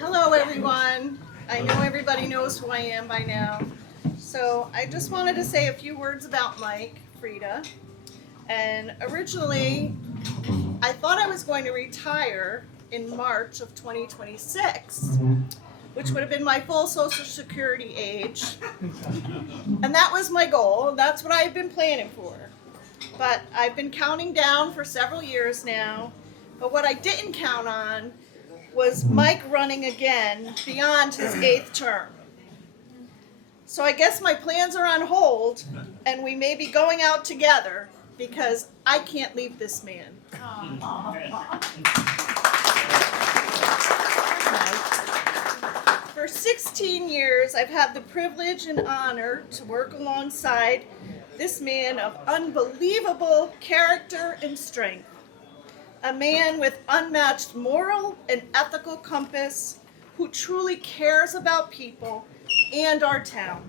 Hello, everyone. I know everybody knows who I am by now. So I just wanted to say a few words about Mike, Freda. And originally, I thought I was going to retire in March of 2026, which would have been my full Social Security age. And that was my goal. That's what I've been planning for. But I've been counting down for several years now. But what I didn't count on was Mike running again beyond his 8th term. So I guess my plans are on hold, and we may be going out together because I can't leave this man. For 16 years, I've had the privilege and honor to work alongside this man of unbelievable character and strength. A man with unmatched moral and ethical compass who truly cares about people and our town.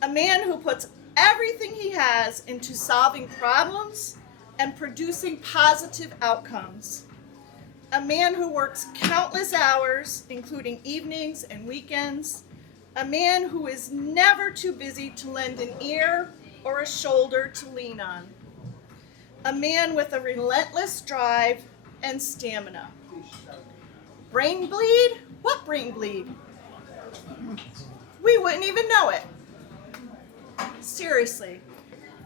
A man who puts everything he has into solving problems and producing positive outcomes. A man who works countless hours, including evenings and weekends. A man who is never too busy to lend an ear or a shoulder to lean on. A man with a relentless drive and stamina. Brain bleed? What brain bleed? We wouldn't even know it. Seriously,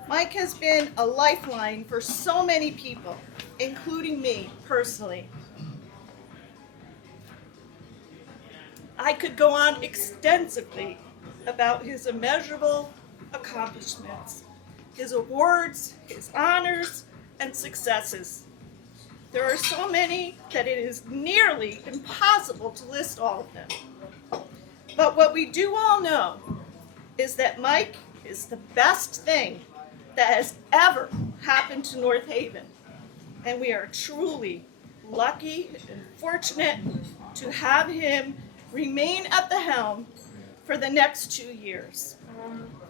Mike has been a lifeline for so many people, including me personally. I could go on extensively about his immeasurable accomplishments, his awards, his honors, and successes. There are so many that it is nearly impossible to list all of them. But what we do all know is that Mike is the best thing that has ever happened to North Haven. And we are truly lucky and fortunate to have him remain at the helm for the next 2 years.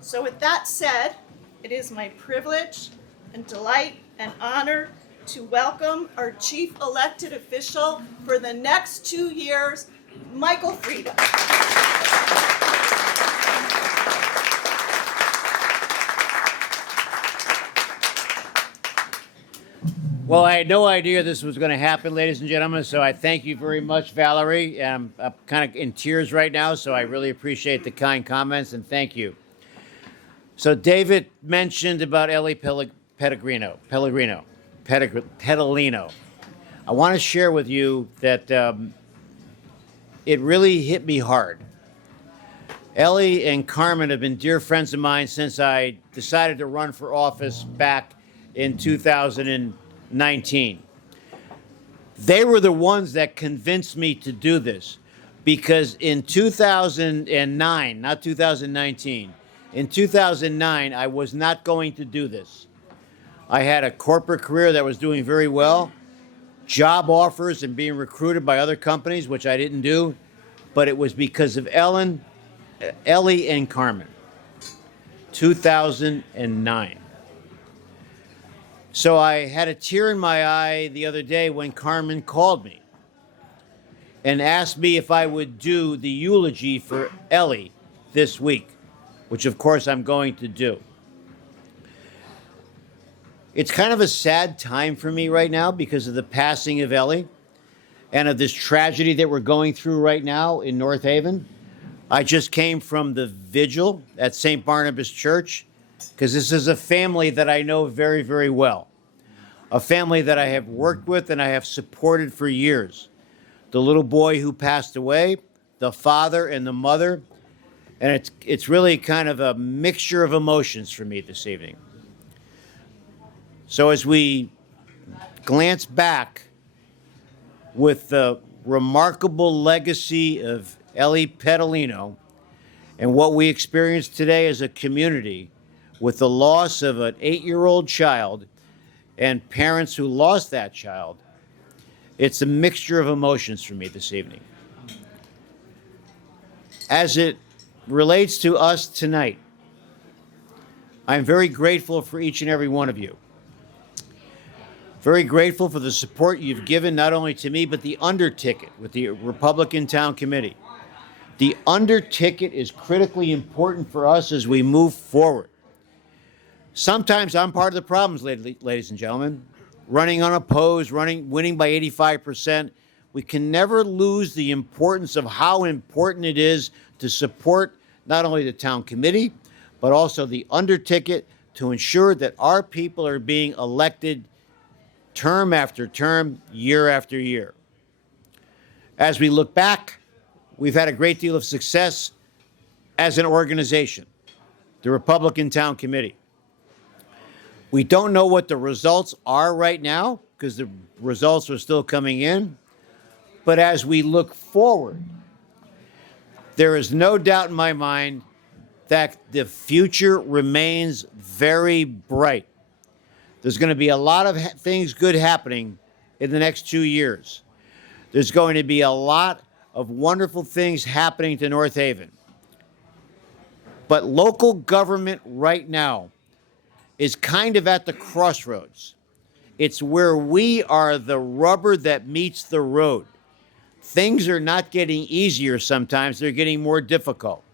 So with that said, it is my privilege and delight and honor to welcome our chief elected official for the next 2 years, Michael Freda. Well, I had no idea this was going to happen, ladies and gentlemen, so I thank you very much, Valerie. I'm kind of in tears right now, so I really appreciate the kind comments, and thank you. So David mentioned about Ellie Pellegrino. I want to share with you that it really hit me hard. Ellie and Carmen have been dear friends of mine since I decided to run for office back in 2019. They were the ones that convinced me to do this because in 2009, not 2019, in 2009, I was not going to do this. I had a corporate career that was doing very well, job offers and being recruited by other companies, which I didn't do, but it was because of Ellie and Carmen. 2009. So I had a tear in my eye the other day when Carmen called me and asked me if I would do the eulogy for Ellie this week, which of course I'm going to do. It's kind of a sad time for me right now because of the passing of Ellie and of this tragedy that we're going through right now in North Haven. I just came from the vigil at St. Barnabas Church because this is a family that I know very, very well. A family that I have worked with and I have supported for years. The little boy who passed away, the father and the mother, and it's really kind of a mixture of emotions for me this evening. So as we glance back with the remarkable legacy of Ellie Petalino and what we experienced today as a community with the loss of an 8-year-old child and parents who lost that child, it's a mixture of emotions for me this evening. As it relates to us tonight, I'm very grateful for each and every one of you. Very grateful for the support you've given not only to me, but the under ticket with the Republican Town Committee. The under ticket is critically important for us as we move forward. Sometimes I'm part of the problems, ladies and gentlemen. Running unopposed, winning by 85%. We can never lose the importance of how important it is to support not only the town committee, but also the under ticket to ensure that our people are being elected term after term, year after year. As we look back, we've had a great deal of success as an organization, the Republican Town Committee. We don't know what the results are right now because the results are still coming in. But as we look forward, there is no doubt in my mind that the future remains very bright. There's going to be a lot of things good happening in the next 2 years. There's going to be a lot of wonderful things happening to North Haven. But local government right now is kind of at the crossroads. It's where we are the rubber that meets the road. Things are not getting easier sometimes, they're getting more difficult.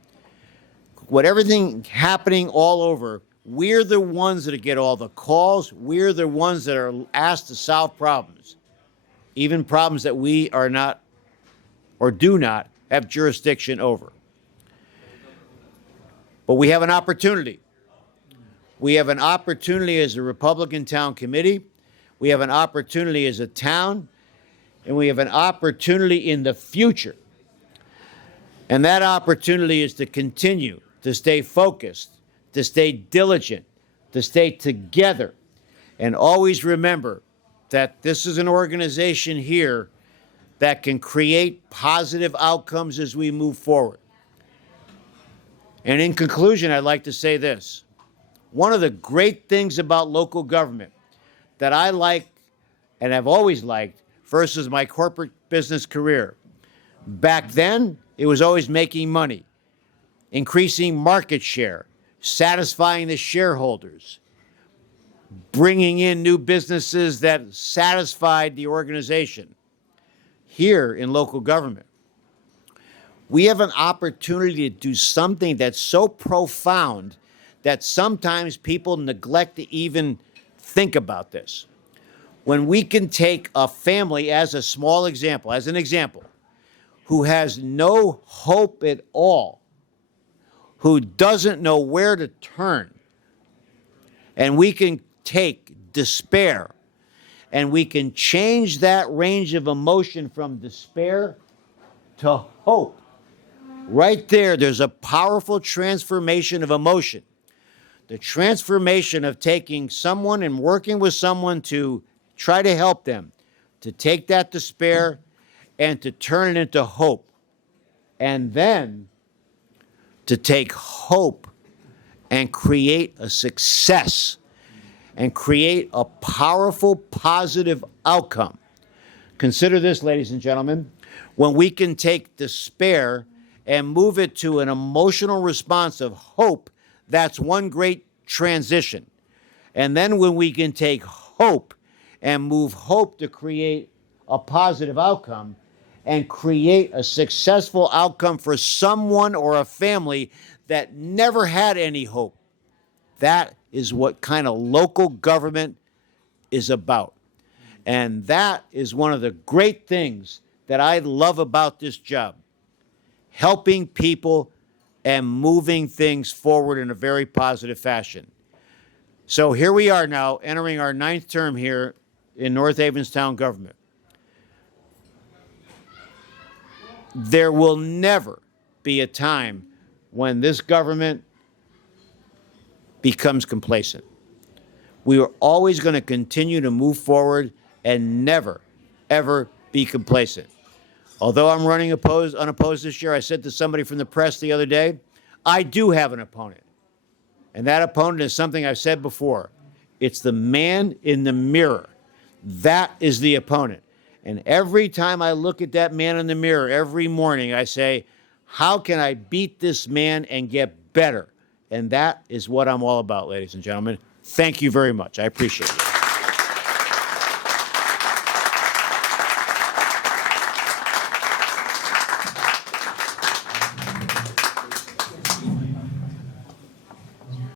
With everything happening all over, we're the ones that get all the calls. We're the ones that are asked to solve problems, even problems that we are not or do not have jurisdiction over. But we have an opportunity. We have an opportunity as a Republican Town Committee. We have an opportunity as a town. And we have an opportunity in the future. And that opportunity is to continue to stay focused, to stay diligent, to stay together, and always remember that this is an organization here that can create positive outcomes as we move forward. And in conclusion, I'd like to say this. One of the great things about local government that I like and have always liked versus my corporate business career. Back then, it was always making money, increasing market share, satisfying the shareholders, bringing in new businesses that satisfied the organization. Here in local government, we have an opportunity to do something that's so profound that sometimes people neglect to even think about this. When we can take a family as a small example, as an example, who has no hope at all, who doesn't know where to turn, and we can take despair, and we can change that range of emotion from despair to hope. Right there, there's a powerful transformation of emotion. The transformation of taking someone and working with someone to try to help them, to take that despair and to turn it into hope. And then to take hope and create a success and create a powerful, positive outcome. Consider this, ladies and gentlemen, when we can take despair and move it to an emotional response of hope, that's one great transition. And then when we can take hope and move hope to create a positive outcome and create a successful outcome for someone or a family that never had any hope. That is what kind of local government is about. And that is one of the great things that I love about this job. Helping people and moving things forward in a very positive fashion. So here we are now, entering our 9th term here in North Haven's town government. There will never be a time when this government becomes complacent. We are always going to continue to move forward and never, ever be complacent. Although I'm running unopposed this year, I said to somebody from the press the other day, I do have an opponent. And that opponent is something I've said before. It's the man in the mirror. That is the opponent. And every time I look at that man in the mirror every morning, I say, how can I beat this man and get better? And that is what I'm all about, ladies and gentlemen. Thank you very much. I appreciate it.